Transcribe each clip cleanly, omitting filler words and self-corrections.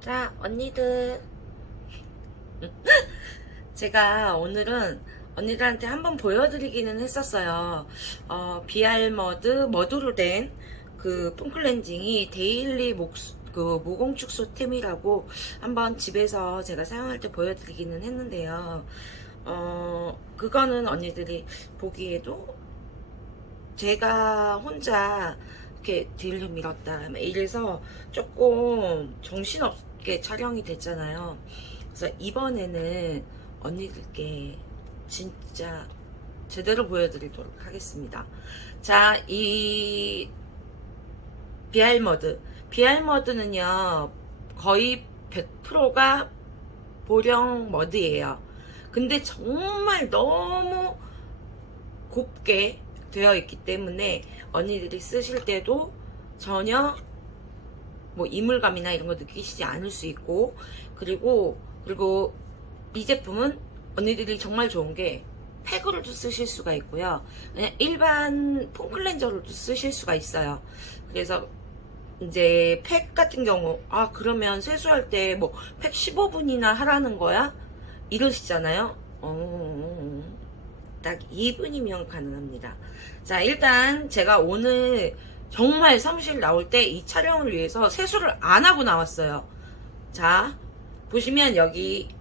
자, 언니들. 제가 오늘은 언니들한테 한번 보여드리기는 했었어요. BR 머드로 된 그 폼클렌징이 데일리 모공 축소템이라고 한번 집에서 제가 사용할 때 보여드리기는 했는데요. 그거는 언니들이 보기에도 제가 혼자 이렇게 딜을 밀었다 이래서 조금 정신없게 촬영이 됐잖아요. 그래서 이번에는 언니들께 진짜 제대로 보여드리도록 하겠습니다. 자, 이 비알머드는요 거의 100%가 보령 머드예요. 근데 정말 너무 곱게 되어 있기 때문에 언니들이 쓰실 때도 전혀 뭐 이물감이나 이런 거 느끼시지 않을 수 있고, 그리고 이 제품은 언니들이 정말 좋은 게 팩으로도 쓰실 수가 있고요, 그냥 일반 폼클렌저로도 쓰실 수가 있어요. 그래서 이제 팩 같은 경우 그러면 세수할 때 뭐 팩 15분이나 하라는 거야? 이러시잖아요. 딱 2분이면 가능합니다. 자, 일단 제가 오늘 정말 사무실 나올 때 이 촬영을 위해서 세수를 안 하고 나왔어요. 자, 보시면 여기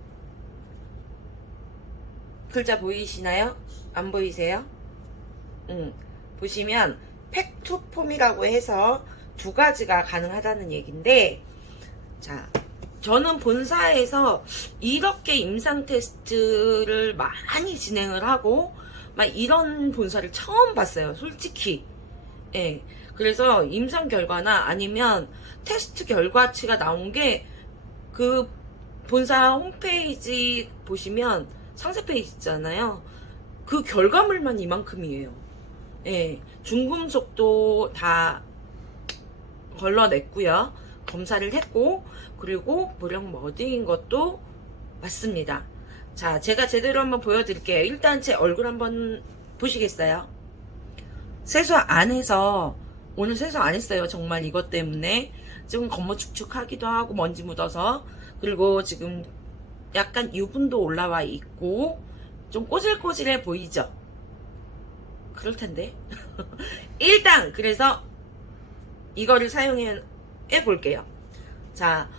글자 보이시나요? 안 보이세요? 보시면 팩투폼이라고 해서 두 가지가 가능하다는 얘기인데, 자, 저는 본사에서 이렇게 임상 테스트를 많이 진행을 하고 막 이런 본사를 처음 봤어요, 솔직히. 예. 그래서 임상 결과나 아니면 테스트 결과치가 나온 게 그 본사 홈페이지 보시면 상세 페이지 있잖아요. 그 결과물만 이만큼이에요. 예. 중금속도 다 걸러냈고요. 검사를 했고, 그리고 보령 머드인 것도 맞습니다. 자, 제가 제대로 한번 보여드릴게요. 일단 제 얼굴 한번 보시겠어요? 세수 안 해서, 오늘 세수 안 했어요. 정말 이것 때문에. 지금 겉모축축하기도 하고 먼지 묻어서, 그리고 지금 약간 유분도 올라와 있고 좀 꼬질꼬질해 보이죠? 그럴 텐데. 일단 그래서 이거를 사용해 볼게요. 자,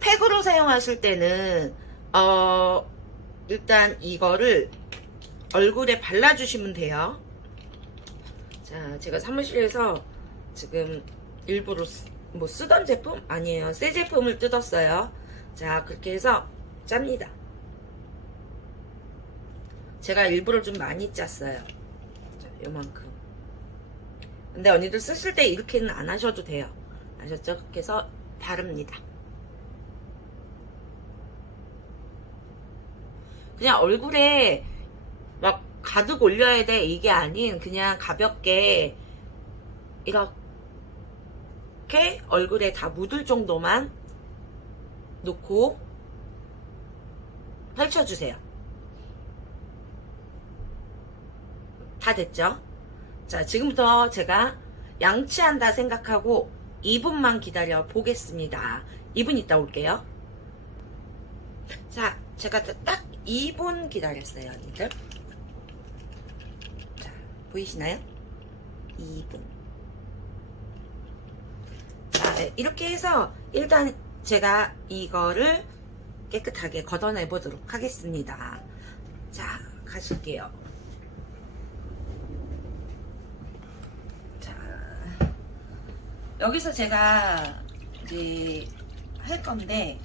팩으로 사용하실 때는 일단 이거를 얼굴에 발라주시면 돼요. 자, 제가 사무실에서 지금 일부러 뭐 쓰던 제품? 아니에요. 새 제품을 뜯었어요. 자, 그렇게 해서 짭니다. 제가 일부러 좀 많이 짰어요. 자, 요만큼. 근데 언니들 쓰실 때 이렇게는 안 하셔도 돼요. 아셨죠? 그렇게 해서 바릅니다. 그냥 얼굴에 막 가득 올려야 돼 이게 아닌, 그냥 가볍게 이렇게 얼굴에 다 묻을 정도만 놓고 펼쳐주세요. 다 됐죠? 자, 지금부터 제가 양치한다 생각하고 2분만 기다려 보겠습니다. 2분 있다 올게요. 자, 제가 딱 2분 기다렸어요, 언니들. 자, 보이시나요? 2분. 자, 이렇게 해서 일단 제가 이거를 깨끗하게 걷어내 보도록 하겠습니다. 자, 가실게요. 자, 여기서 제가 이제 할 건데,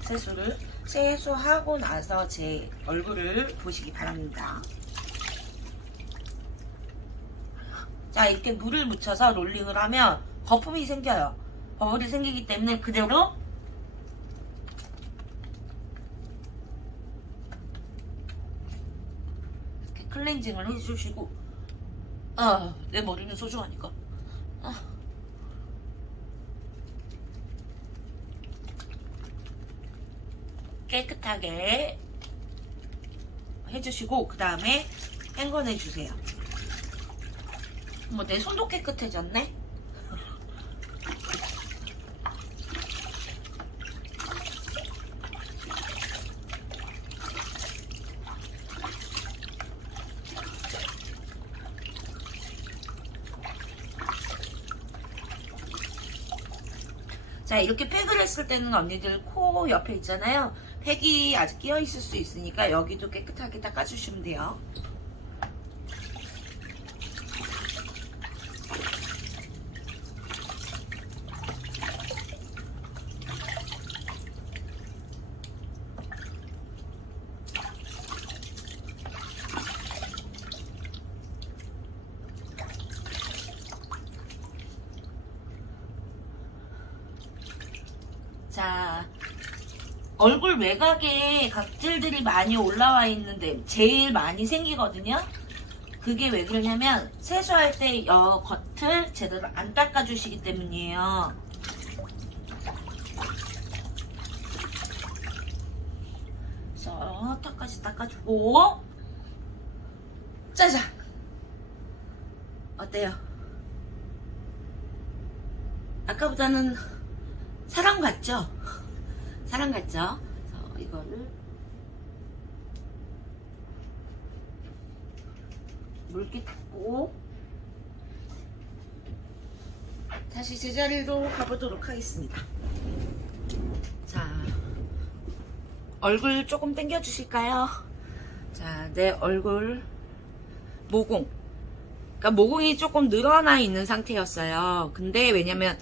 세수하고 나서 제 얼굴을 보시기 바랍니다. 자, 이렇게 물을 묻혀서 롤링을 하면 거품이 생겨요. 버블이 생기기 때문에 그대로 이렇게 클렌징을 해주시고, 내 머리는 소중하니까. 깨끗하게 해주시고, 그 다음에 헹궈내주세요. 뭐 내 손도 깨끗해졌네? 자, 이렇게 팩을 했을 때는 언니들 코 옆에 있잖아요. 팩이 아직 끼어 있을 수 있으니까 여기도 깨끗하게 닦아주시면 돼요. 자, 얼굴 외곽에 각질들이 많이 올라와 있는데 제일 많이 생기거든요. 그게 왜 그러냐면 세수할 때 이 겉을 제대로 안 닦아주시기 때문이에요. 그래서 턱까지 닦아주고, 짜잔! 어때요? 아까보다는 사람 같죠? 사람 같죠? 그래서 이거를 물기 닦고 다시 제자리로 가보도록 하겠습니다. 자, 얼굴 조금 당겨 주실까요? 자, 내 얼굴 모공, 그러니까 모공이 조금 늘어나 있는 상태였어요. 근데 왜냐면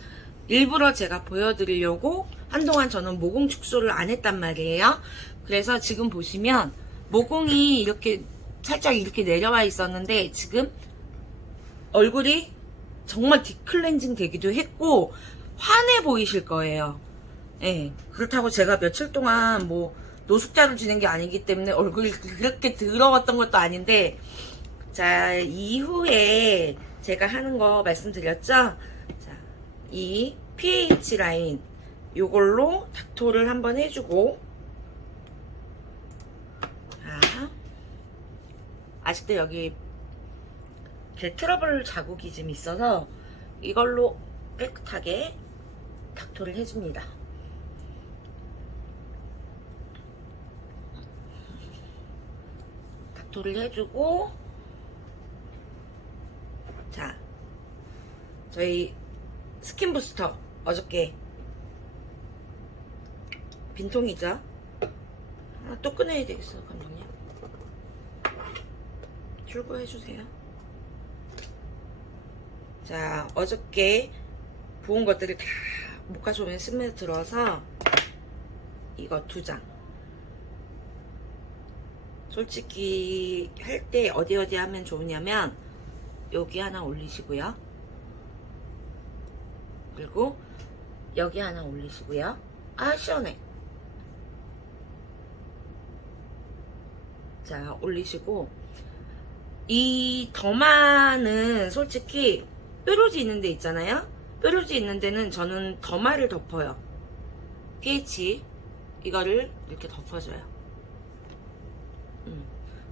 일부러 제가 보여드리려고 한동안 저는 모공 축소를 안 했단 말이에요. 그래서 지금 보시면 모공이 이렇게 살짝 이렇게 내려와 있었는데 지금 얼굴이 정말 딥클렌징 되기도 했고 환해 보이실 거예요. 예. 그렇다고 제가 며칠 동안 뭐 노숙자를 지낸 게 아니기 때문에 얼굴이 그렇게 더러웠던 것도 아닌데, 자, 이후에 제가 하는 거 말씀드렸죠? 자, 이 pH 라인 요걸로 닥토를 한번 해주고, 자, 아직도 여기 트러블 자국이 좀 있어서 이걸로 깨끗하게 닥토를 해줍니다. 닥토를 해주고, 자, 저희 스킨 부스터 어저께 빈통이죠? 아, 또 꺼내야 되겠어, 감독님. 출고해주세요. 자, 어저께 부은 것들을 다 모카솜에 스며들어서 이거 2장. 솔직히 할 때 어디 하면 좋으냐면 여기 하나 올리시고요. 그리고 여기 하나 올리시고요. 아, 시원해. 자, 올리시고, 이 더마는 솔직히 뾰루지 있는 데 있잖아요. 뾰루지 있는 데는 저는 더마를 덮어요. pH 이거를 이렇게 덮어줘요.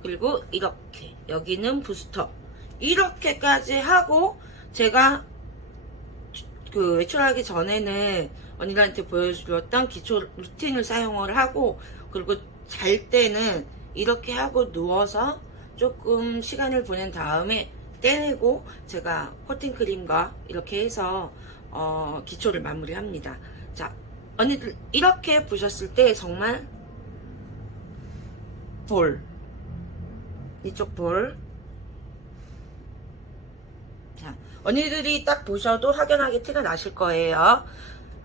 그리고 이렇게 여기는 부스터 이렇게까지 하고, 제가 그 외출하기 전에는 언니들한테 보여주었던 기초 루틴을 사용을 하고, 그리고 잘 때는 이렇게 하고 누워서 조금 시간을 보낸 다음에 떼내고 제가 코팅 크림과 이렇게 해서 기초를 마무리합니다. 자, 언니들 이렇게 보셨을 때 정말 볼, 이쪽 볼, 자, 언니들이 딱 보셔도 확연하게 티가 나실 거예요.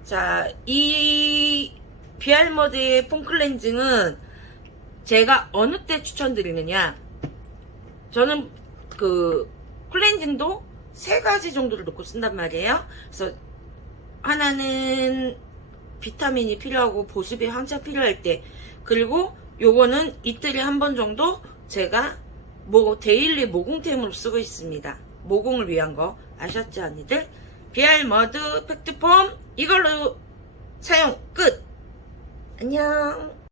자, 이 비알머드의 폼 클렌징은 제가 어느 때 추천드리느냐, 저는 그 클렌징도 3가지 정도를 놓고 쓴단 말이에요. 그래서 하나는 비타민이 필요하고 보습이 한참 필요할 때, 그리고 요거는 이틀에 한 번 정도 제가 데일리 모공템으로 쓰고 있습니다. 모공을 위한 거 아셨죠, 언니들? 비알머드 팩트폼 이걸로 사용 끝. 안녕.